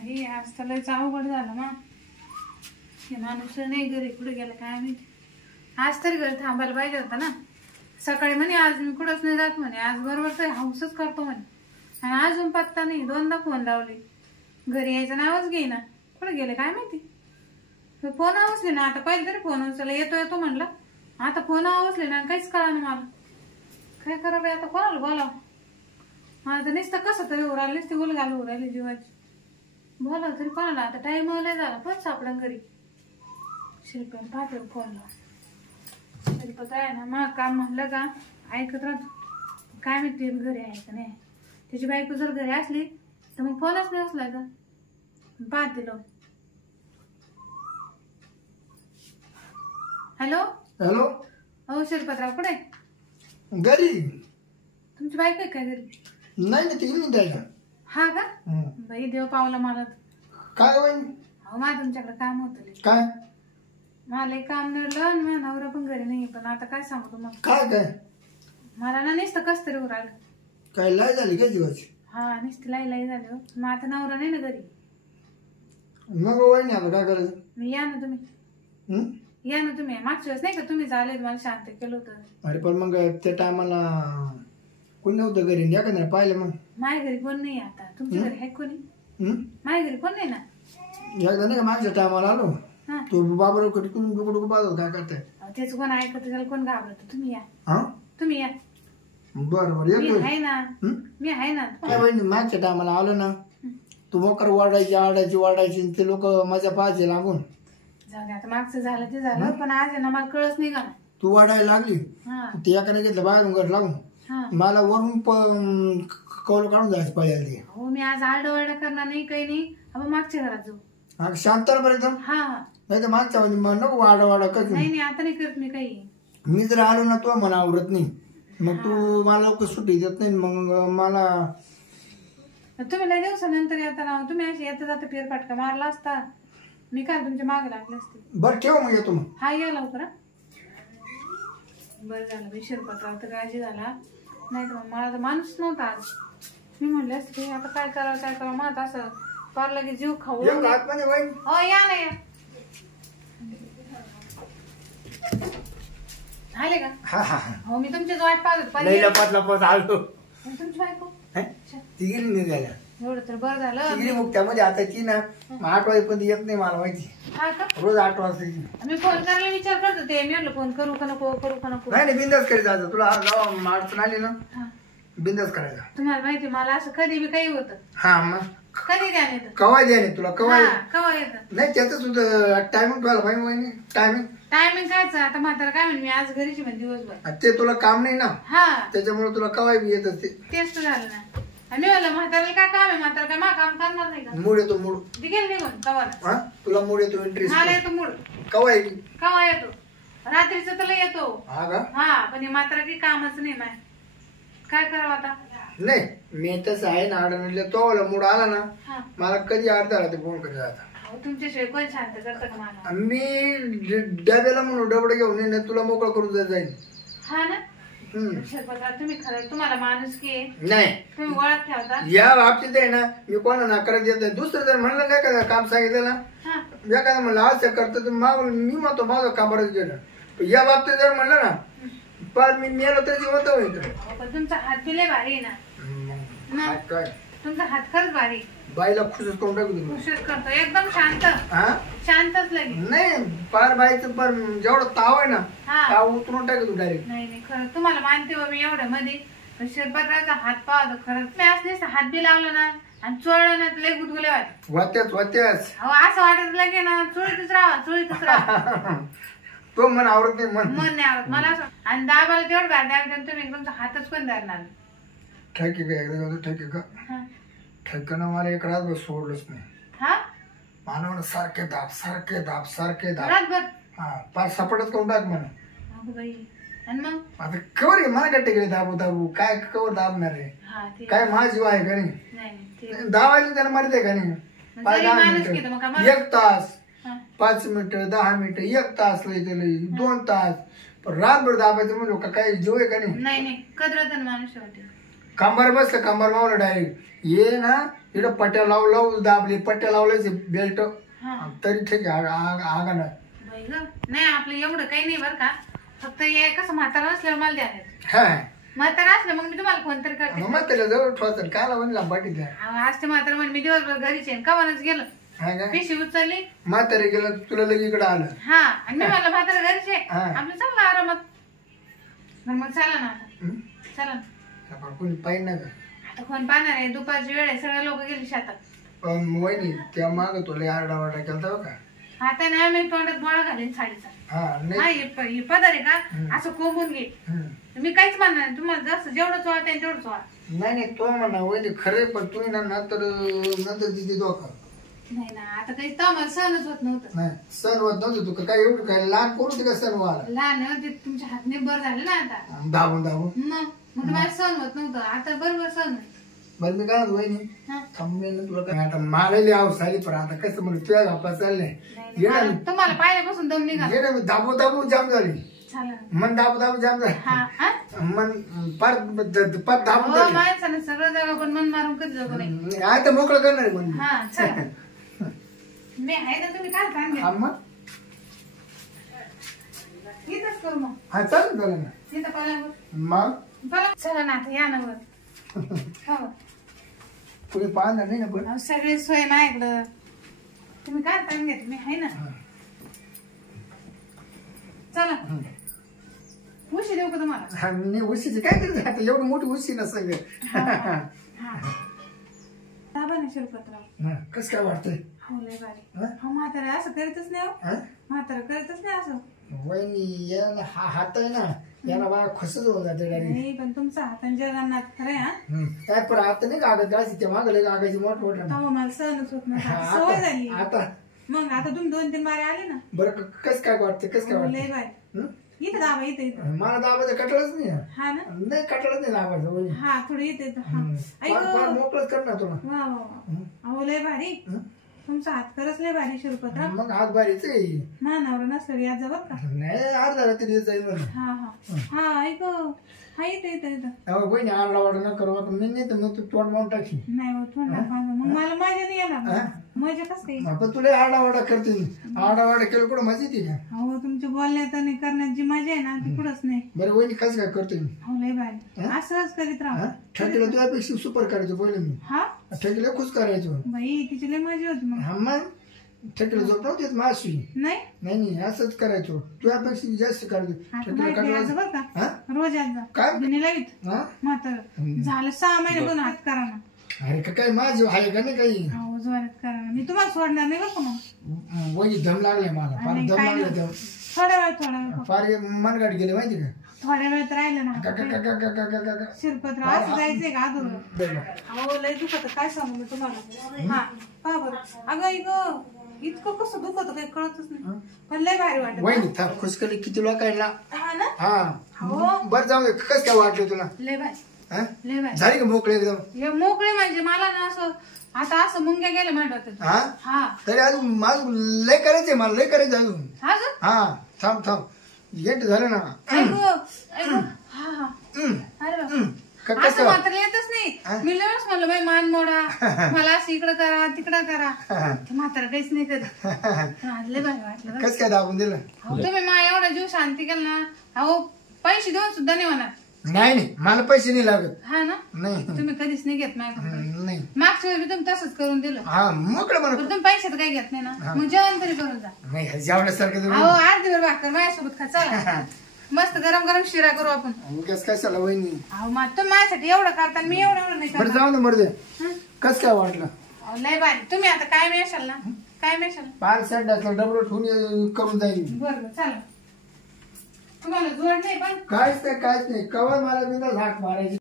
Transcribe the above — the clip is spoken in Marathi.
नाही आज तर लयच अवघड झालं ना. हे माणूस नाही घरी, कुठे गेला काय माहिती. आज तरी घरी थांबायला पाहिजे होता ना. सकाळी म्हणे आज मी कुठंच नाही जात म्हणे, आज बरोबर तर हाऊसच करतो म्हणे. आणि अजून पत्ता नाही. 2दा फोन लावले, घरी यायचं नावच घेईना. कुठे गेले काय माहिती. फोन आवसले ना. आता पहिले तरी फोन उचलला, येतो येतो म्हणलं. आता फोन आवसले ना, काहीच कळा ना मला. काय करावं आता, कोणाला बोलावं. मला तर नुसतं कसं तरी उरायला, नुसती उलगाल उरायली जीवाची. बोलावं तरी कोणाला. आता टाइम लय झाला, पण सापडा घरी. शिल्पन पाहते फोन लाव. शिल्पत आहे ना, मग काम म्हणलं का ऐकत राहतो. काय माहिती घरी आहे का नाही. त्याची बायको जर घरी असली तर मग फोनच नाही उचलायचा. पाहते लो. Hello hello. हो शिल्पतराव कुठे घरी. तुमची बायको आहे का घरी. नाही ना तिकडे नाही द्यायला. हा का. बाई देव पावला मला. काय होईल. अहो मला तुमच्याकडे काम होतं. काय मला एक काम नडलं आणि माझा नवरा पण घरी नाही. पण आता काय सांगू तुम्हाला. काय काय मला ना नुसतं कस तरी उरायला. काय लाई झाली काय जीवाची. हा नुसती लाई झाली हो. मग आता नवरा नाही ना घरी. मग वहिनी आता काय करायचं. मी या ना तुम्ही. या ना तुम्ही. मागच्या वेळेस नाही का तुम्ही झाले मला शांत केलं होतं. अरे पण मग त्या टायमाला कोणी नव्हतं घरी. या का नाही पाहिलं मग. माझ्या घरी कोण नाही आता. तुमच्या घरी आहे कोणी. माझ्या घरी कोण नाही ना. एकदा नाही का मागच्या टायमाला आलो. तो बाबा कुठून डुकडुक बाजू काय करताय. तेच कोण ऐकत त्याला कोण घाबरत. तुम्ही या. हा तुम्ही या. बरं बरं मी येतो. आहे ना. मी आहे ना. काय बहिणी मागच्या टायमाला आलो ना. तू मोकर वाढायची ते लोक मजा पाहायचे लागून. जाऊ दे आता. मागचं झालं ते झालं. पण आज आहे ना मला कळच नाही का. तू वाढायला लागली. ते एकाने घेतलं बाहेरून घर लागून. मला वरून कौल काढून जायचं पाहिजे. हो मी आज आरडाओरडा करणार नाही काही नाही. आपण मागच्या घरात जाऊ. शांत एकदम. हा नाही तर मागच्या नको वाडा कर. नाही नाही आता नाही करत मी काही. मी जर आलो ना तो मला आवडत नाही. मग तू मला लवकर सुट्टी देत नाही. मग मला तुम्ही लय दिवसानंतर येता ना. तुम्ही अशी येता जाता फेरफाटका मारला असता. मी काय तुमच्या मागे लागले असते. बरं ठेव मग येतो मग. हा या लवकर. बरं झालं बाई शिरपतराव तर काळजी झाला. नाही तर मग मला तर माणूस नव्हता आज. मी म्हणले असते आता काय करावं मग असं पारला की जीव खाऊ. हो या ना या. आले का. हो मी तुमचीच वाट पाहत आलो. तुमची बायको तिघी निघाल्या. एवढं तर बरं झालं. तिघी मग त्यामध्ये आता ती ना 8 वाजेपर्यंत येत नाही मला माहिती. हा का. रोज 8 वाजता. मी फोन करायला विचार करत होते. मी म्हटलं फोन करू का नको. नाही बिंदास करायचं. तुला अडचण आली ना बिंदास करायचा. तुम्हाला माहिती मला असं कधी बी काही होतं. हा मग कधी द्या नाही कवा द्या नाही तुला कवा येतं. नाही त्याच तुझं टायमिंग कळायला पाहिजे. टायमिंग कायच आता म्हातारा काय म्हणे मी आज घरीची म्हणजे दिवसभर. ते तुला काम नाही ना. हा त्याच्यामुळे तुला कवाय बी येत असते. तेच तर झालं ना. मी म्हणलं म्हाताऱ्याला काय काम आहे. म्हातारा काय मा काम करणार नाही का. मूड येतो मूड. दिघेल निघून कवा. तुला मूड येतो इंटरेस्ट. मला येतो मूड. कवा येतो. रात्रीचं तर येतो. हा पण म्हातारा काही कामच नाही माय. काय करावं आता. नाही मी तसं आहे ना अडणले तो मूड आला ना मला कधी अर्धा ते फोन करायचा आता. तुमच्याशिवाय कोण शांत करतं का मला. मी डब्याला म्हणून डबडे घेऊन येईन तुला मोकळं करून जाईल. हा ना. तुम्ही खरं तुम्हाला माणूस की नाही तुम्ही ओळख ठेवता. या बाबतीत आहे ना मी कोणा नाकारत येत नाही. दुसरं जर म्हणलं नाही का काम सांगितलं ना एखादं म्हणलं असं करतं तर मी म्हणतो माझं कामारच गेलं. या बाबतीत जर म्हणलं ना पण मी मेलो तर जिवंत होईल. पण तुमचा हात पिले भारी आहे ना. काय तुमचा हात खरंच भारी. बाईला खुशच करून टाकू. खुशच करतो एकदम शांत. शांतच लागेल. नाही पार बाईचं पण जेवढं ताव आहे ना ताव उतरून टाकतो डायरेक्ट. नाही खरं तुम्हाला मानते हो मी एवढं मध्ये. शिरपतरावचा हात पाहतो खरंच. मी असं हात बी लावलं ना आणि चोळलं ना लय गुदगुले वाट्याच असं वाटत लगे ना चोळीतच राहा. तो मन आवडत नाही. मन नाही आवडत मला असं. आणि दाबाला तेवढं द्यावे तुम्ही तुमचा हातच पण धरणार. ठेके का एकदा ठेके का ठेकणं मला एक रात सोडलंच नाही. मानव सारखे दाब हा पाच सपाटच करून टाक म्हणा. आणि मग आता कवर मला काय टेकले दाबू काय कवर दाबणार आहे. काय माझा जीव आहे का नाही. दाबायला त्याला मारित आहे का नाही. 1 तास 5 मिनिटं 10 मिनिटं 1 तास लई 2 तास रातभर दाबायचं म्हणलो का काय जीव आहे का नाही. कदरत माणूस कंबर बसलं कंबर मावलं डायरेक्ट ये ना इकडं पट्ट्या लावू दाबली, पट्ट्या लावल्याचे बेल्ट हा तरी ठीक आहे. आगा नाही. बाई गं, नाही आपलं एवढं काही नाही बरं का. फक्त हे कसं म्हातारा असल्यावर मला द्यायला हा म्हातारा असलं मग मी तुम्हाला फोन तरी करते. मग त्याला जवळ ठेवतात काय लावून लांबाटी द्या. आज ते म्हातारा म्हणे मी दिवसभर घरीच आहे कवानच गेलो. हा काय पिशी उचलली म्हातारे गेलं तुला लगे इकडं आलं. हा आणि मी मला म्हातारा घरीच आहे हा. आपलं चाललं आरामात. मग चला ना आता चला ना. कोणी पाहिजे ना का आता कोण पाहणार आहे दुपारची वेळ आहे सगळे लोक गेले शेतात. पण वहिनी त्या माग तुला आरडावाडा केलता का आता ना मी तोंडात बोळा घालीन साडीचा. हा नाही हा हे पदर आहे का असं कोंबून घे. मी काहीच म्हणणार नाही तुम्हाला जास्त जेवढं चोळता येईल तेवढं चोळा. नाही तो म्हणा वहिनी खरे पण तुम्ही ना नंतर तिथे धोका नाही ना आता काही तमाला सहनच होत नव्हतं. नाही सण होत नव्हतं तू काय एवढं काय लहान करू ते का सण व्हायला लहान होते तुमच्या हातने बर झाले ना आता दाबून मग तुम्हाला सहन होत नव्हतं आता बरोबर सहन होत. बरं मी काय वहिनी हा. थांबेल ना तुला काय आता मारायला आव आली पण आता कसं म्हणजे तुझ्या घापा चाललंय मला तुम्हाला पाहिल्यापासून दम निघाला. दाबू जाम झाली चालेल. मन दाबू जाम झाली हा हा मन पार दाबून हो झाली माणसाने सगळं जागा पण मन मारून कधी जगू नाही. आता मोकळं करणार आहे म्हणजे हा चला मी आहे ना तुम्ही काय सांगा हा मग इथंच करू मग. हा चालेल ना इथं पलंगावर. मग चला चला ना आता या ना वर. हो तुम्ही पाहणार नाही ना पण अहो, सगळी सोय माझ्याकडं तुम्ही काय सांगा मी आहे ना. चला उशी देऊ का तुम्हाला. हा नाही उशीची काय करते आता एवढी मोठी उशी ना सगळं दाबा ना शिरपतराव. कसं काय वाटतंय हो लय भारी. हो म्हातारा असं करीतच नाही हो म्हातारा करीतच नाही असं. वहिनी याला हा हात आहे ना याला बा खुशच होऊन जाते नाही पण तुमचा हाताने जगन्नाथ खरं हा. काय पण आता नाही कागद गायची ते मागले कागायची मोठ मला सहनच होत नव्हतं सवय झाली. आता मग आता तुम्ही 2-3 बारे आले ना. बरं कस काय वाटतं कस काय वाटतं लय भारी. इथं दाबा इथं मला दाबाचं कटळच नाही हा ना. नाही कटळच नाही दाबाचं हा थोडं येते मोकळच कर ना तुला वा वा अहो लय भारी तुमचा हात खरंच लय भारी शिरपतराव. मग हात भारीच आहे ना नवरा नसलं याद जावं का. नाही अर्धा रात्री जाईल बरं हा हा हा ऐक हा येतं बहिणी आरडा वाडा न करू मी नाही तर मग तू तोंड मारून टाकशील. नाही हो थोडं मग मला मजा नाही येणार. मजा कसं काही पण तुला आरडावाडा करते आरडावाडा केलं कुठं मजा येते का. हो तुमच्या बोलण्यात आणि करण्यात जी मजा आहे ना ती कुठंच नाही. बरं वहिनी कसं काय करतोय मी हो लय भारी असंच करीत राहा. ठकीला तुझ्यापेक्षा सुपर करायचो पहिले मी हा ठकीला खुश करायचो बाई तिची लय मजा होती मग. हा मग ठकीला झोप नव्हतीच माशी नाही नाही असंच करायचो तुझ्यापेक्षा जास्त करायचो ठकीला बर का रोज आज जा काय लावित म्हातार झालं 6 महिने पण हात करा ना. अरे काय माझी आहे का नाही काही हो जोरात करा ना मी तुम्हाला सोडणार नाही बरं का मग. वही दम लागलाय मला फार दम लागलाय थोड्या वेळ फार मनगाठ गेले माहिती का. थोड्या वेळात राहिलं ना शिरपतराव असं जायचंय का अगोदर. हो लय दुखत काय सांगू मी तुम्हाला. हा का बरं अगं इतकं कसं दुखत काही कळतच नाही पण लय भारी वाटत. वहिनी थांब खुश केली किती लोकांना. हा ना हा बरं जाऊ दे कसं काय वाटलं तुला. लय भारी लय भारी झाली का मोकळे एकदम. मोकळे म्हणजे मला ना असं आता असं मुंग्या गेल्या मांडवत. हा तरी अजून माझं लय करायचंय मला लय करायचं अजून. हा थांब येत झालं ना. असं मात्र येतच नाही. मी लयच म्हणलं बाई मान मोडा मला असं इकडं करा तिकडं करा म्हातारा काहीच नाही करत. लय भारी वाटलं. कसं काय दाबून दिलं. तुम्ही मा एवढा जीव शांती केला ना. अहो पैसे देऊन सुद्धा नाही होणार. नाही मला पैसे नाही लागत. हा ना नाही तुम्ही कधीच नाही घेत माझ्याकडे. नाही मागच्या वेळी तुम्ही तसंच करून दिलं. हा मोकळं मला तुम्ही पैशात काही घेत नाही ना मग जेवण तरी करून जा. नाही जेवण्यासारखं अहो अर्धीवर भाकर माझ्यासोबत खा चला मस्त गरम गरम शिरा करू आपण. कस काय चालला वहिनी. अहो मग तुम्ही माझ्यासाठी एवढं करता मी एवढं नाही बरं जाऊ ना मर्दे कस काय वाटलं. लय भारी तुम्ही आता काय मिळशाल ना काय मिळशाल. पाच सेट डबल ठेवून करून जाईल. बरं चला तुम्हाला जोड नाही पण काहीच नाही कवर मला बिंदा झाक मारायची.